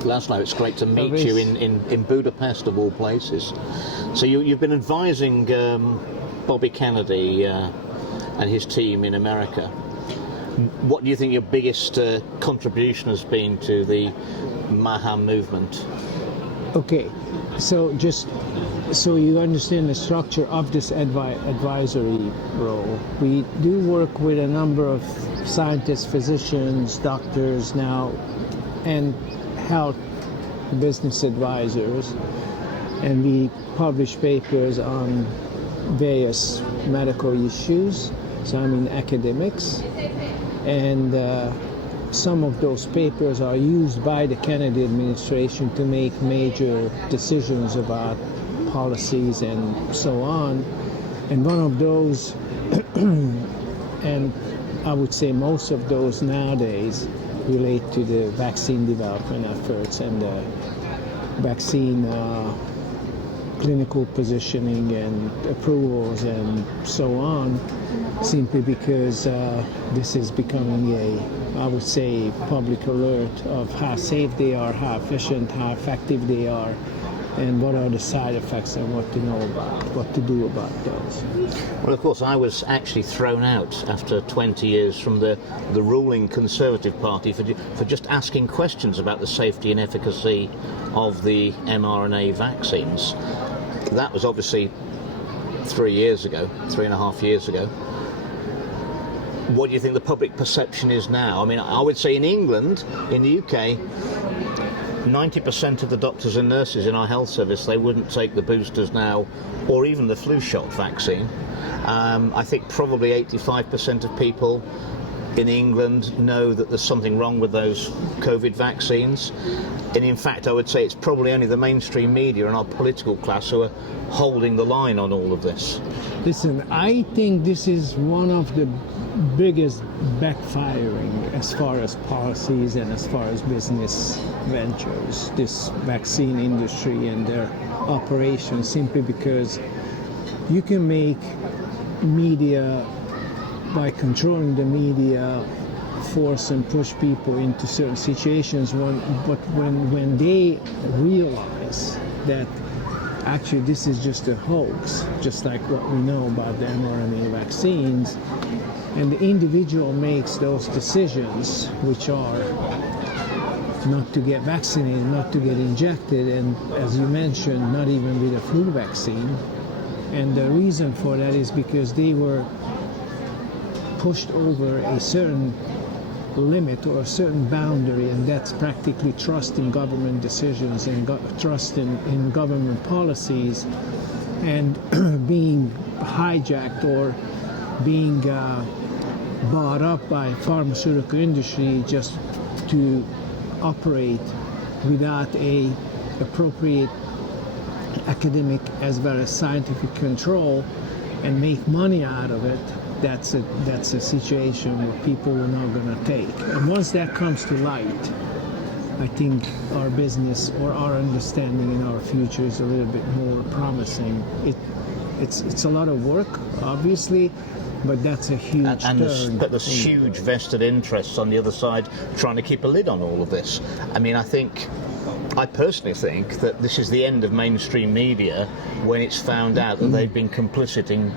Laszlo, it's great to meet you in Budapest, of all places. So you've been advising Bobby Kennedy and his team in America. What do you think your biggest contribution has been to the MAHA movement? Okay, so just so you understand the structure of this advisory role, we do work with a number of scientists, physicians, doctors now, and health business advisors, and we publish papers on various medical issues. So I'm in academics, and some of those papers are used by the Kennedy administration to make major decisions about policies and so on. And one of those, and I would say most of those nowadays, relate to the vaccine development efforts and the vaccine clinical positioning and approvals and so on, simply because this is becoming I would say, public alert of how safe they are, how efficient, how effective they are, and what are the side effects and what to know about, what to do about those. Well, of course, I was actually thrown out after 20 years from the ruling Conservative Party for just asking questions about the safety and efficacy of the mRNA vaccines. That was obviously 3.5 years ago. What do you think the public perception is now? I mean, I would say in England, in the UK, 90% of the doctors and nurses in our health service, they wouldn't take the boosters now, or even the flu shot vaccine. I think probably 85% of people in England know that there's something wrong with those COVID vaccines. And in fact, I would say it's probably only the mainstream media and our political class who are holding the line on all of this. Listen, I think this is one of the biggest backfiring as far as policies and as far as business ventures, this vaccine industry and their operations, simply because you can make media, by controlling the media, force and push people into certain situations, but when they realize that actually this is just a hoax, just like what we know about the mRNA vaccines, and the individual makes those decisions, which are not to get vaccinated, not to get injected, and as you mentioned, not even with a flu vaccine. And the reason for that is because they were pushed over a certain limit or a certain boundary, and that's practically trust in government decisions and trust in government policies, and being hijacked or being bought up by pharmaceutical industry just to operate without a appropriate academic as well as scientific control and make money out of it. That's a situation where people are not going to take. And once that comes to light, I think our business or our understanding in our future is a little bit more promising. It's a lot of work, obviously, but that's a huge turn. But there's huge vested interests on the other side trying to keep a lid on all of this. I mean, I personally think that this is the end of mainstream media when it's found out that they've been complicit in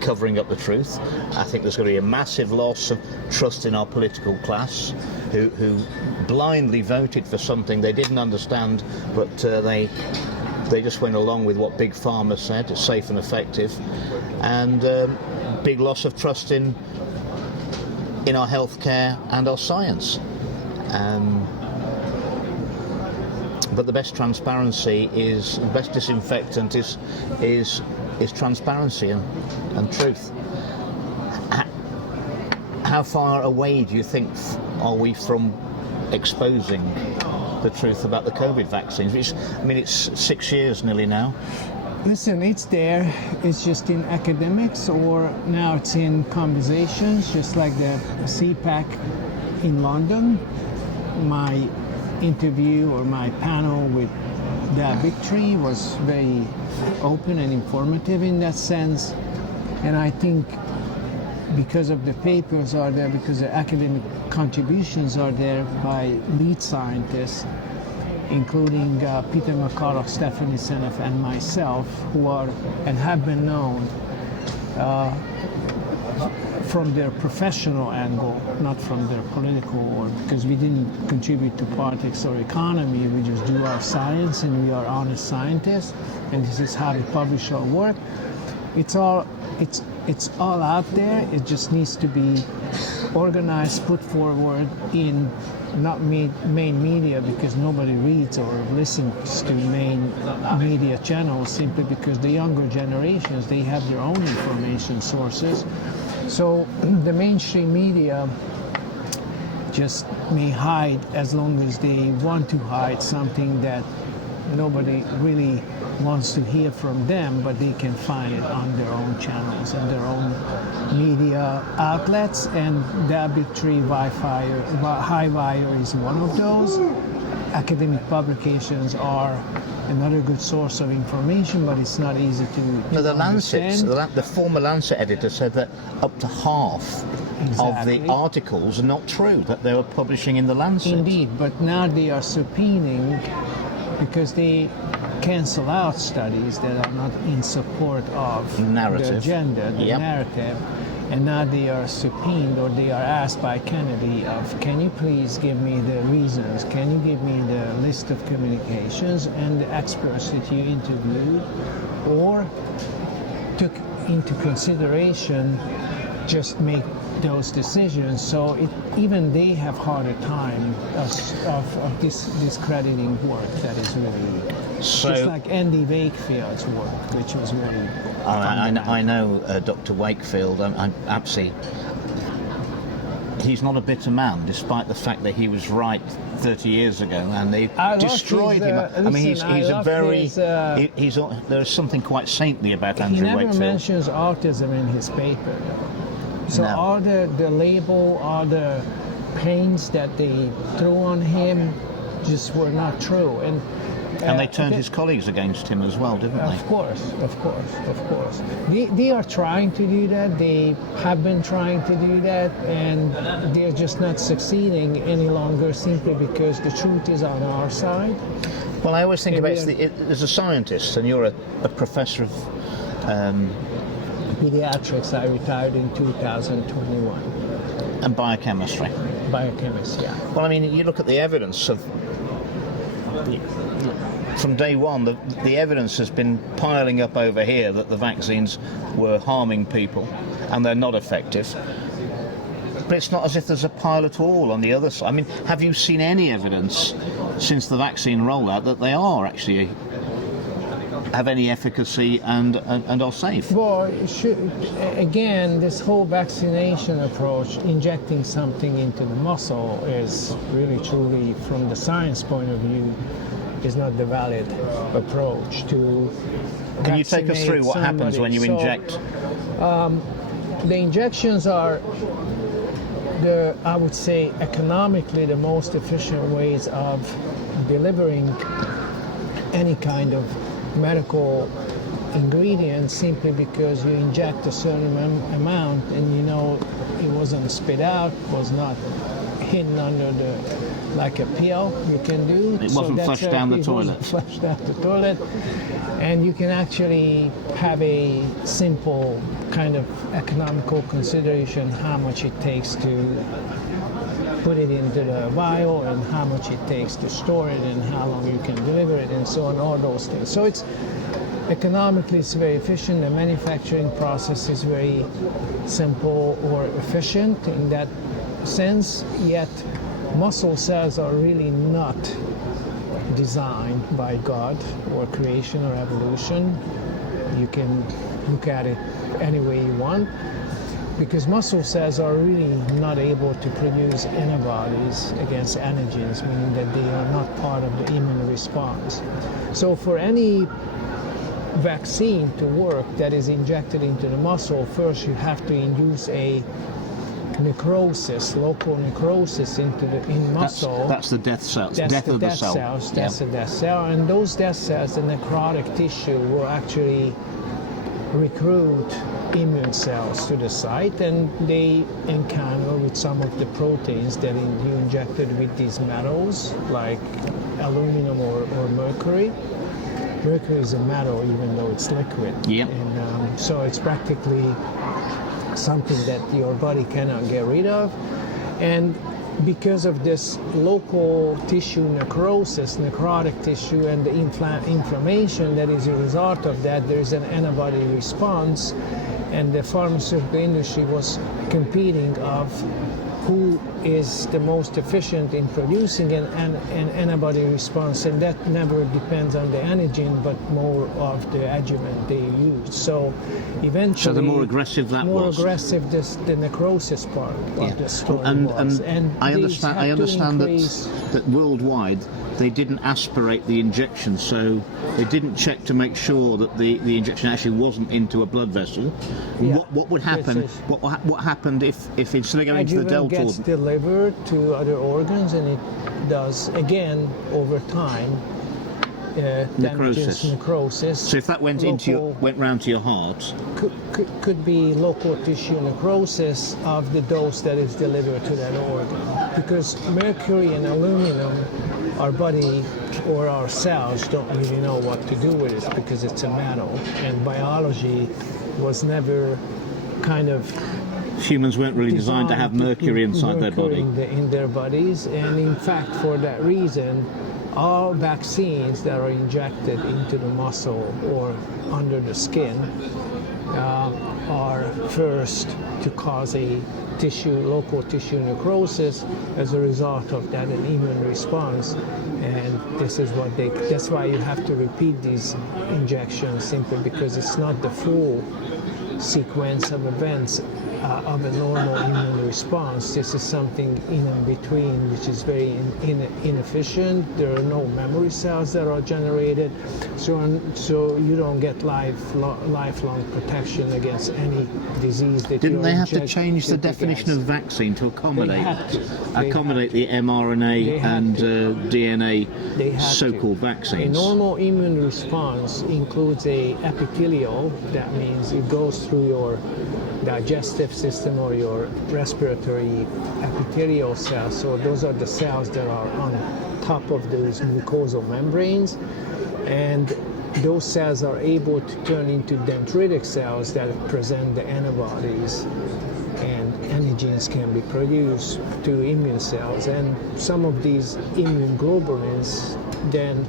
covering up the truth. I think there's going to be a massive loss of trust in our political class, who blindly voted for something they didn't understand, but they just went along with what Big Pharma said, it's safe and effective, and big loss of trust in our healthcare and our science. But the best transparency the best disinfectant is transparency and truth. How far away do you think are we from exposing the truth about the COVID vaccines? It's 6 years nearly now. Listen, it's there. It's just in academics, or now it's in conversations, just like the CPAC in London. My interview or my panel with that victory was very open and informative in that sense, and I think because of the papers are there, because the academic contributions are there by lead scientists, including Peter McCulloch, Stephanie Seneff, and myself, who are and have been known from their professional angle, not from their political, or because we didn't contribute to politics or economy, we just do our science and we are honest scientists, and this is how we publish our work. It's all out there. It just needs to be organized, put forward in not main media, because nobody reads or listens to main media channels, simply because the younger generations, they have their own information sources. So the mainstream media just may hide, as long as they want to hide something that nobody really wants to hear from them, but they can find it on their own channels and their own media outlets, and the big three, Highwire is one of those. Academic publications are another good source of information, but it's not easy to No, the understand. Lancet, the former Lancet editor said that up to half of the articles are not true, that they were publishing in the Lancet. Indeed, but now they are subpoenaing, because they cancel out studies that are not in support of the agenda, the narrative, and now they are subpoenaed, or they are asked by Kennedy of, can you please give me the reasons, can you give me the list of communications and the experts that you interviewed, or took into consideration, just make those decisions. So even they have harder time of discrediting work that is really just like Andy Wakefield's work, which was really I know Dr. Wakefield. I'm absolutely, he's not a bitter man, despite the fact that he was right 30 years ago and they destroyed him. I mean, he's a very there's something quite saintly about Andrew Wakefield. He never mentions autism in his paper, though. So all the label, all the pains that they threw on him just were not true. And they turned his colleagues against him as well, didn't they? Of course. They are trying to do that. They have been trying to do that, and they're just not succeeding any longer, simply because the truth is on our side. Well, I always think about as a scientist, and you're a professor of pediatrics. I retired in 2021. And biochemistry. Biochemistry, yeah. Well, I mean, you look at the evidence of from day one, the evidence has been piling up over here that the vaccines were harming people and they're not effective. But it's not as if there's a pile at all on the other side. I mean, have you seen any evidence since the vaccine rollout that they are actually have any efficacy and are safe? Well, again, this whole vaccination approach, injecting something into the muscle, is really truly, from the science point of view, is not the valid approach to Can you take us through what happens when you inject? The injections are, I would say, economically the most efficient ways of delivering any kind of medical ingredients, simply because you inject a certain amount and you know it wasn't spit out, was not hidden under the, like a pill you can do. It wasn't flushed down the toilet. Flushed down the toilet, and you can actually have a simple kind of economical consideration how much it takes to put it into the vial and how much it takes to store it and how long you can deliver it and so on, all those things. So it's economically, it's very efficient. The manufacturing process is very simple or efficient in that sense, yet muscle cells are really not designed by God or creation or evolution. You can look at it any way you want, because muscle cells are really not able to produce antibodies against antigens, meaning that they are not part of the immune response. So for any vaccine to work that is injected into the muscle, first you have to induce a necrosis, local necrosis in muscle. That's the death cells. That's death the of death the cell. cells. That's the death cell, and those death cells, the necrotic tissue, will actually recruit immune cells to the site, and they encounter with some of the proteins that you injected with these metals like aluminum or mercury. Mercury is a metal even though it's liquid. Yep. And so it's practically something that your body cannot get rid of. And because of this local tissue necrosis, necrotic tissue, and the inflammation that is a result of that, there is an antibody response, and the pharmaceutical industry was competing of who is the most efficient in producing an antibody response, and that never depends on the antigen, but more of the adjuvant they use. So eventually, so the more aggressive that was, aggressive the necrosis part of the story was. And I understand that worldwide they didn't aspirate the injection, so they didn't check to make sure that the injection actually wasn't into a blood vessel. Yeah. What would happen? What happened if instead of going to the deltoid, gets delivered to other organs, and it does again over time necrosis. So if that went round to your heart, could be local tissue necrosis of the dose that is delivered to that organ, because mercury and aluminum, our body or our cells don't really know what to do with it because it's a metal, and biology was never kind of humans weren't really designed to have mercury inside their body. In their bodies, and in fact, for that reason, all vaccines that are injected into the muscle or under the skin are first to cause a local tissue necrosis as a result of that, an immune response. And that's why you have to repeat these injections, simply because it's not the full sequence of events of a normal immune response. This is something in between, which is very inefficient. There are no memory cells that are generated, so you don't get lifelong protection against any disease that Didn't they have to change the definition of vaccine to accommodate the mRNA and DNA so-called vaccines? A normal immune response includes a epithelial. That means it goes through your digestive system or your respiratory epithelial cells. So those are the cells that are on top of those mucosal membranes, and those cells are able to turn into dendritic cells that present the antibodies, and antigens can be produced to immune cells, and some of these immune globulins then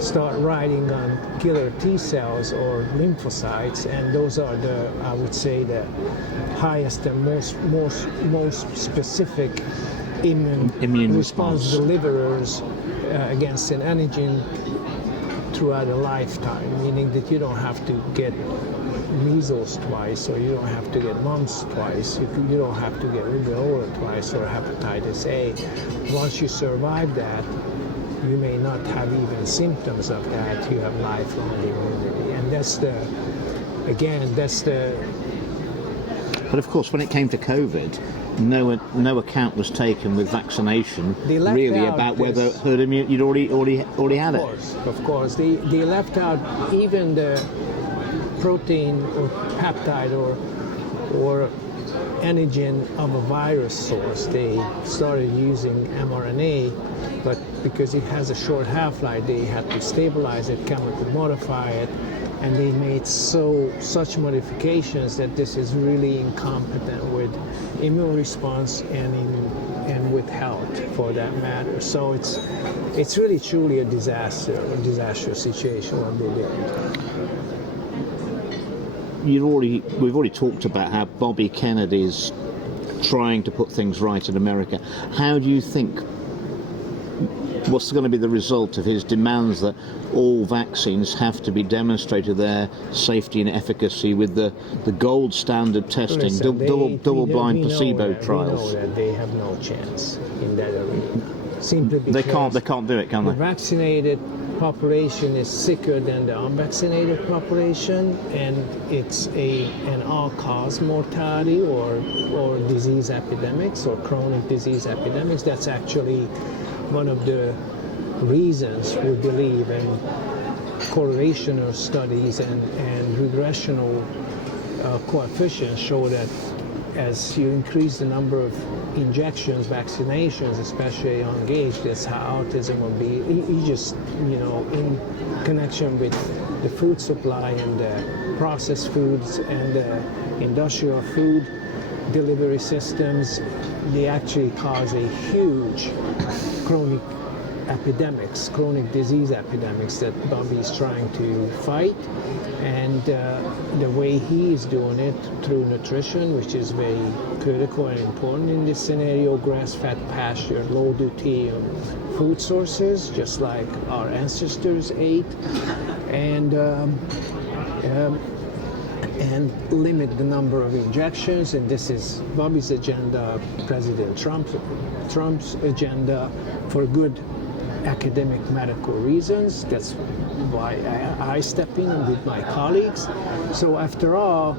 start riding on killer T cells or lymphocytes, and those are I would say, the highest and most specific immune response deliverers against an antigen throughout a lifetime, meaning that you don't have to get measles twice, or you don't have to get mumps twice, you don't have to get rubella twice, or hepatitis A. Once you survive that, you may not have even symptoms of that. You have lifelong immunity, and But of course, when it came to COVID, no account was taken with vaccination really about whether herd immunity you'd already had it. Of course, they left out even the protein or peptide or antigen of a virus source. They started using mRNA, but because it has a short half-life, they had to stabilize it, chemically modify it, and they made such modifications that this is really incompetent with immune response and with health, for that matter. So it's really truly a disastrous situation what they did. We've already talked about how Bobby Kennedy's trying to put things right in America. How do you think, what's going to be the result of his demands that all vaccines have to be demonstrated their safety and efficacy with the gold standard testing, double-blind placebo trials? We know that they have no chance in that arena. Simply because they can't do it, can they? The vaccinated population is sicker than the unvaccinated population, and it's an all-cause mortality or disease epidemics or chronic disease epidemics. That's actually one of the reasons we believe, and correlational studies and regressional coefficients show that as you increase the number of injections, vaccinations, especially young age, that's how autism will be. You just, in connection with the food supply and the processed foods and the industrial food delivery systems, they actually cause a huge chronic disease epidemics that Bobby is trying to fight. And the way he is doing it through nutrition, which is very critical and important in this scenario, grass-fed pasture, low deuterium food sources, just like our ancestors ate, and limit the number of injections. And this is Bobby's agenda, President Trump's agenda, for good academic medical reasons. That's why I step in with my colleagues. So after all,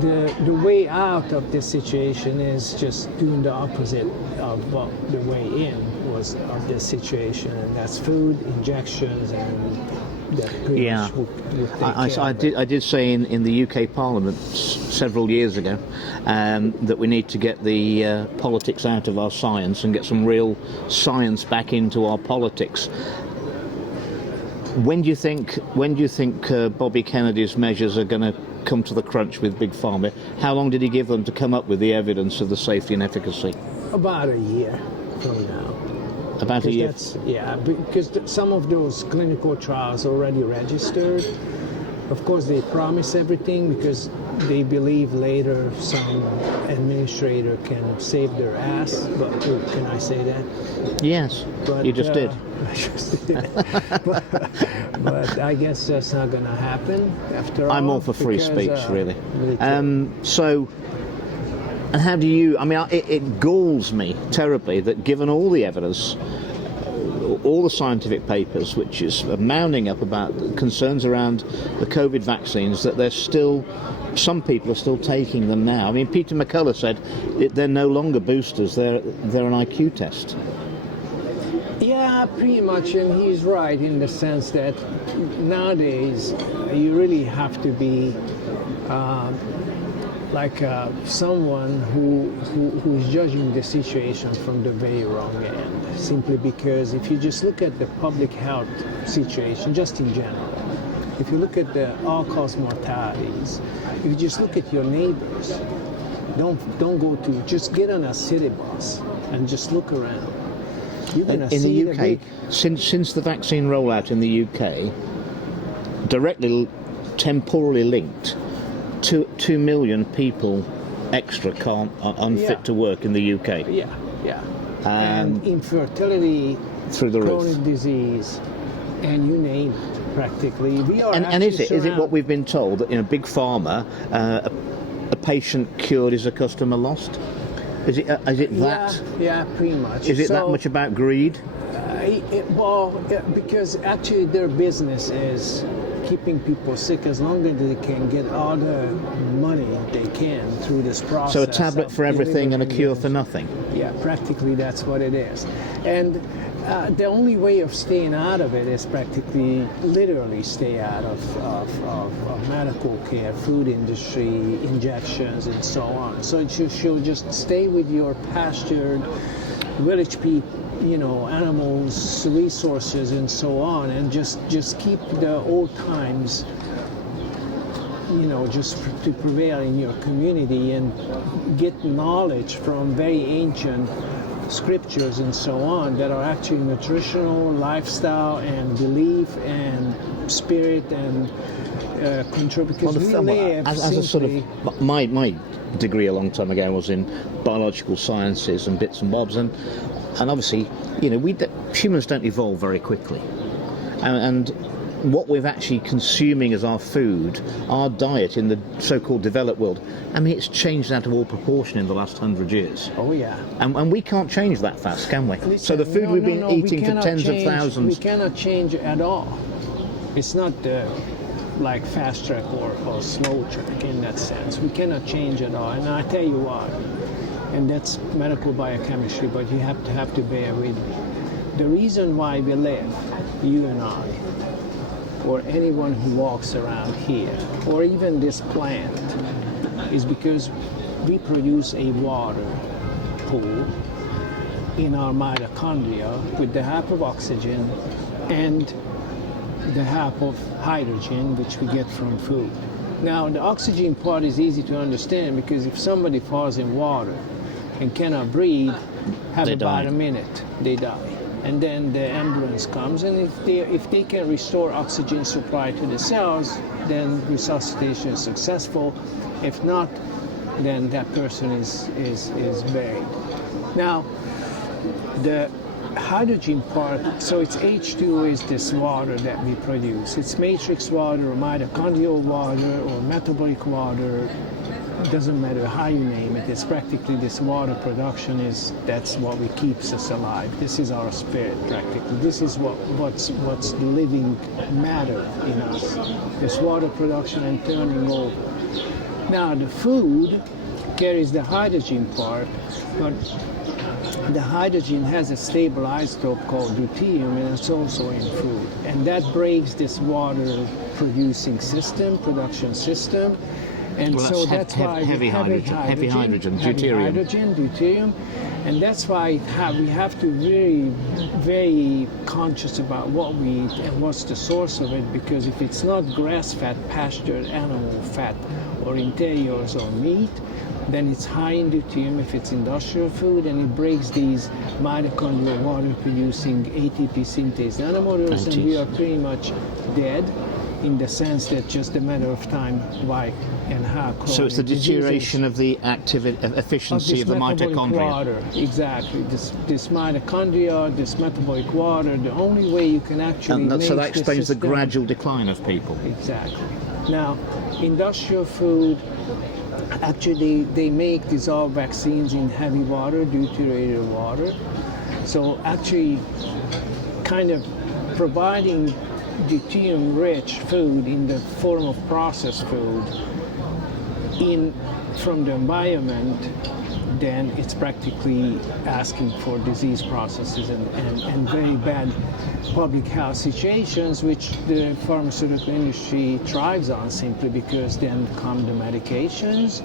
the way out of this situation is just doing the opposite of what the way in was of this situation, and that's food, injections, and that pretty much would take care I did say in the UK Parliament several years ago that we need to get the politics out of our science and get some real science back into our politics. When do you think Bobby Kennedy's measures are going to come to the crunch with Big Pharma? How long did he give them to come up with the evidence of the safety and efficacy? About a year from now. About a year? Because some of those clinical trials already registered. Of course, they promise everything because they believe later some administrator can save their ass. But can I say that? Yes, but, you just did. I just did. but I guess that's not going to happen after all. I'm all for free speech, really. So, and how do you, it galls me terribly that given all the evidence, all the scientific papers, which is mounting up about concerns around the COVID vaccines, that there's still, some people are still taking them now. I mean, Peter McCullough said they're no longer boosters, they're an IQ test. Yeah, pretty much, and he's right in the sense that nowadays you really have to be someone who's judging the situation from the very wrong end, simply because if you just look at the public health situation, just in general, if you look at the all-cause mortalities, if you just look at your neighbors, don't go to, just get on a city bus and just look around. You're going to see the UK, since the vaccine rollout in the UK, directly temporally linked, 2 million people extra are unfit to work in the UK. Yeah. And infertility, through the roof, chronic disease, and you name it, practically. We are and is it what we've been told that in a big pharma, a patient cured is a customer lost? Is it that? Yeah, pretty much. Is it that much about greed? Because actually their business is keeping people sick as long as they can get all the money they can through this process. So a tablet for everything and a cure for nothing? Yeah, practically that's what it is. And the only way of staying out of it is practically literally stay out of medical care, food industry, injections, and so on. So she'll just stay with your pastured village people, animals, resources, and so on, and just keep the old times, just to prevail in your community, and get knowledge from very ancient scriptures and so on that are actually nutritional, lifestyle, and belief, and spirit, and control. Because we live as a sort of my degree a long time ago was in biological sciences and bits and bobs, and obviously, humans don't evolve very quickly, and what we're actually consuming as our food, our diet in the so-called developed world, it's changed out of all proportion in the last 100 years. Oh yeah. And we can't change that fast, can we? Listen, so the food we've been eating for tens of thousands. We cannot change at all. It's not like fast track or slow track in that sense. We cannot change at all. And I tell you why. And that's medical biochemistry, but you have to bear with me. The reason why we live, you and I, or anyone who walks around here, or even this plant, is because we produce a water pool in our mitochondria with the help of oxygen and the help of hydrogen, which we get from food. Now, the oxygen part is easy to understand because if somebody falls in water and cannot breathe, about a minute, they die. And then the ambulance comes, and if they can restore oxygen supply to the cells, then resuscitation is successful. If not, then that person is buried. Now, the hydrogen part, so it's H2O is this water that we produce. It's matrix water or mitochondrial water or metabolic water. It doesn't matter how you name it. It's practically this water production that's what keeps us alive. This is our spirit practically. This is what's living matter in us. This water production and turning over. Now the food carries the hydrogen part, but the hydrogen has a stable isotope called deuterium, and it's also in food. And that breaks this water production system. And well, so that's why heavy hydrogen, deuterium. And that's why we have to be very conscious about what we eat and what's the source of it, because if it's not grass fat, pastured animal fat, or interiors or meat, then it's high in deuterium if it's industrial food, and it breaks these mitochondrial water-producing ATP synthase nanomodules, and we are pretty much dead in the sense that just a matter of time why and how. So it's the deterioration of the efficiency of the mitochondria. Water. Exactly. This mitochondria, this metabolic water, the only way you can actually so that explains the gradual decline of people. Exactly. Now, industrial food, actually they make dissolved vaccines in heavy water, deuterated water. So actually kind of providing deuterium-rich food in the form of processed food from the environment, then it's practically asking for disease processes and very bad public health situations, which the pharmaceutical industry thrives on simply because then come the medications.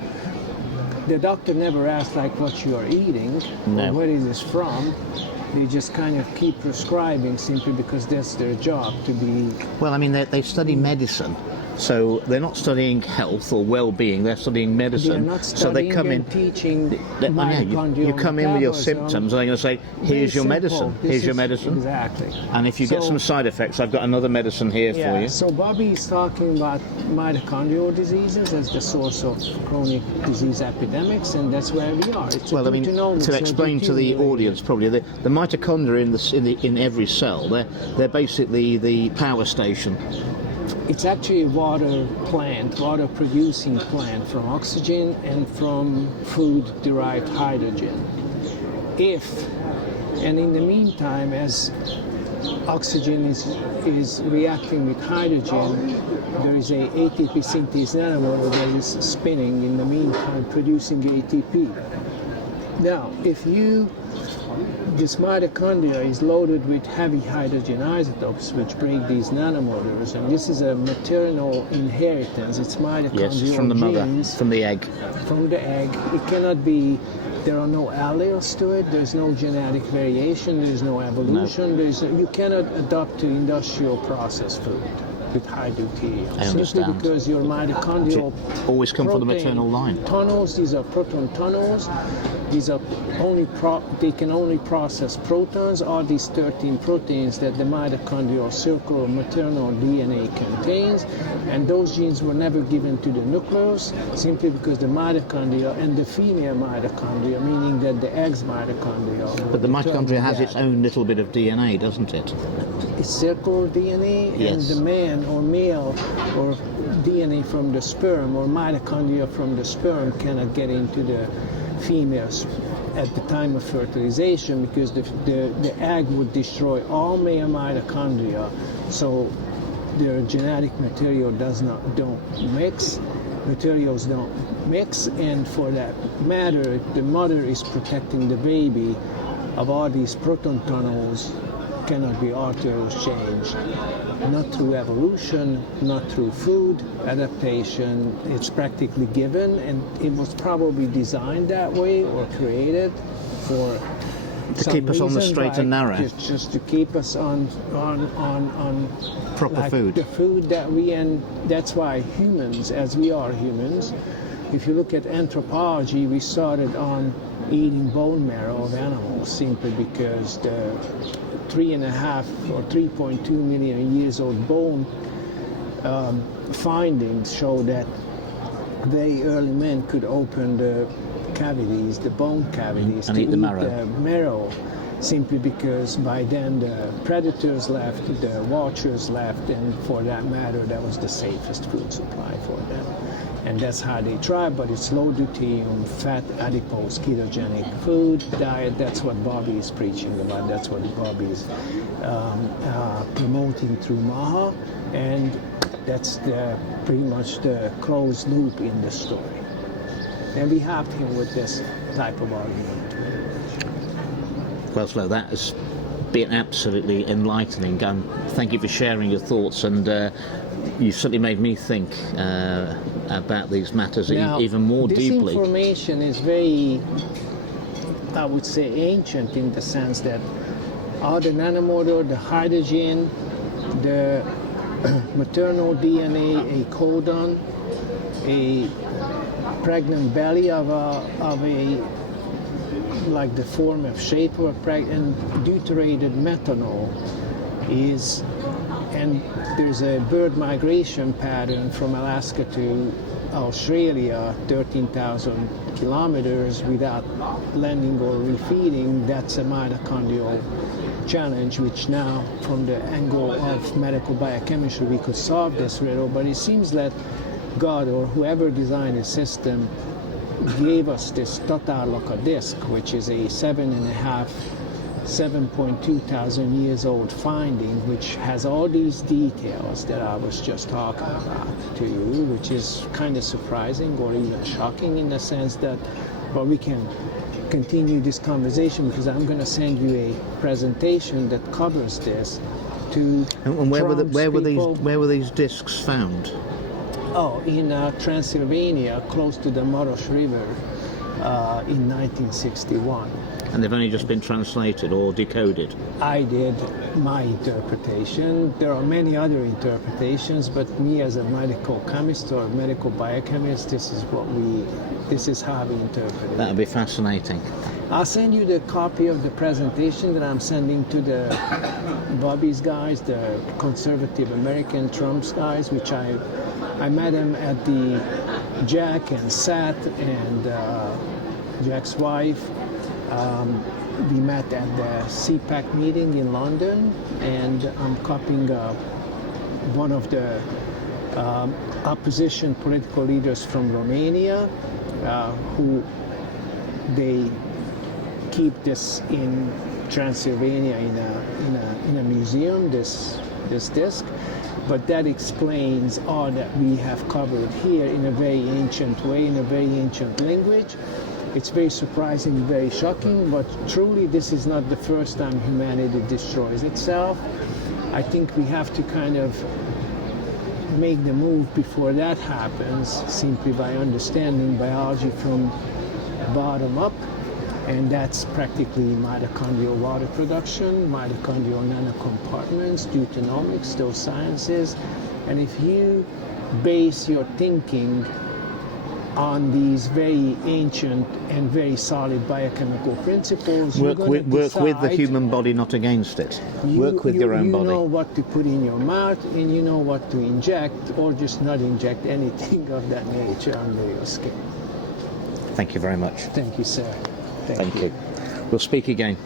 The doctor never asks like what you are eating or where it is from. They just kind of keep prescribing simply because that's their job to be. Well, I mean, they study medicine, so they're not studying health or well-being. They're studying medicine. They're not so they come in teaching. You come in with your symptoms, and they're going to say, "Here's your medicine. Here's your medicine." Exactly. And if you get some side effects, I've got another medicine here for you. So Bobby is talking about mitochondrial diseases as the source of chronic disease epidemics, and that's where we are. It's to explain to the audience, probably the mitochondria in every cell, they're basically the power station. It's actually a water producing plant from oxygen and from food-derived hydrogen. And in the meantime, as oxygen is reacting with hydrogen, there is a ATP synthase nanomodule that is spinning in the meantime, producing ATP. Now, this mitochondria is loaded with heavy hydrogen isotopes which break these nanomodules, and this is a maternal inheritance. It's mitochondrial Yes, from the mother, genes, from the egg. From the egg. It cannot be, there are no alleles to it, there's no genetic variation, there's no evolution, you cannot adapt to industrial processed food with high deuterium. I understand. Simply because your mitochondrial always come from the maternal line. Tunnels, these are proton tunnels. These are they can only process protons, or these 13 proteins that the mitochondrial circle or maternal DNA contains, and those genes were never given to the nucleus simply because the mitochondria and the female mitochondria, meaning that the egg's mitochondria. But the mitochondria has its own little bit of DNA, doesn't it? It's circular DNA, yes. And the man or male or DNA from the sperm or mitochondria from the sperm cannot get into the females at the time of fertilization because the egg would destroy all male mitochondria, so their genetic material don't mix, and for that matter, the mother is protecting the baby of all these proton tunnels cannot be altered or changed. Not through evolution, not through food adaptation. It's practically given, and it was probably designed that way or created for to keep us on the straight and narrow. Just to keep us on proper like food. The food that we, and that's why humans, as we are humans, if you look at anthropology, we started on eating bone marrow of animals simply because the 3.5 or 3.2 million years old bone findings show that very early men could open the cavities, the bone cavities, and to eat the marrow. Simply because by then the predators left, the watchers left, and for that matter, that was the safest food supply for them. And that's how they try, but it's low deuterium, fat, adipose, ketogenic food diet. That's what Bobby is preaching about. That's what Bobby is promoting through MAHA. And that's pretty much the closed loop in the story. And we helped him with this type of argument. Well, Laszlo, that has been absolutely enlightening. Thank you for sharing your thoughts, and you certainly made me think about these matters even more deeply. This information is very, I would say, ancient in the sense that all the nanomotor, the hydrogen, the maternal DNA, a codon, a pregnant belly of a like the form of shape of a pregnant, deuterated methanol is, and there's a bird migration pattern from Alaska to Australia, 13,000 kilometers without landing or refeeding. That's a mitochondrial challenge, which now from the angle of medical biochemistry we could solve this riddle, but it seems that God or whoever designed the system gave us this Tatarloka disk, which is a 7.2 thousand years old finding, which has all these details that I was just talking about to you, which is kind of surprising or even shocking in the sense that, well, we can continue this conversation because I'm going to send you a presentation that covers this to and where were these discs found? Oh, in Transylvania, close to the Moros River, in 1961. And they've only just been translated or decoded? I did my interpretation. There are many other interpretations, but me as a medical chemist or medical biochemist, this is how we interpret it. That would be fascinating. I'll send you the copy of the presentation that I'm sending to the Bobby's guys, the conservative American Trump's guys, which I met them at the Jack and Sat and Jack's wife. We met at the CPAC meeting in London, and I'm copying one of the opposition political leaders from Romania, who they keep this in Transylvania in a museum, this disc. But that explains all that we have covered here in a very ancient way, in a very ancient language. It's very surprising, very shocking, but truly this is not the first time humanity destroys itself. I think we have to kind of make the move before that happens, simply by understanding biology from bottom up. And that's practically mitochondrial water production, mitochondrial nanocompartments, deuteronomics, those sciences. And if you base your thinking on these very ancient and very solid biochemical principles, work with the human body, not against it. Work with your own body. You know what to put in your mouth, and you know what to inject, or just not inject anything of that nature under your skin. Thank you very much. Thank you, sir. Thank you. We'll speak again.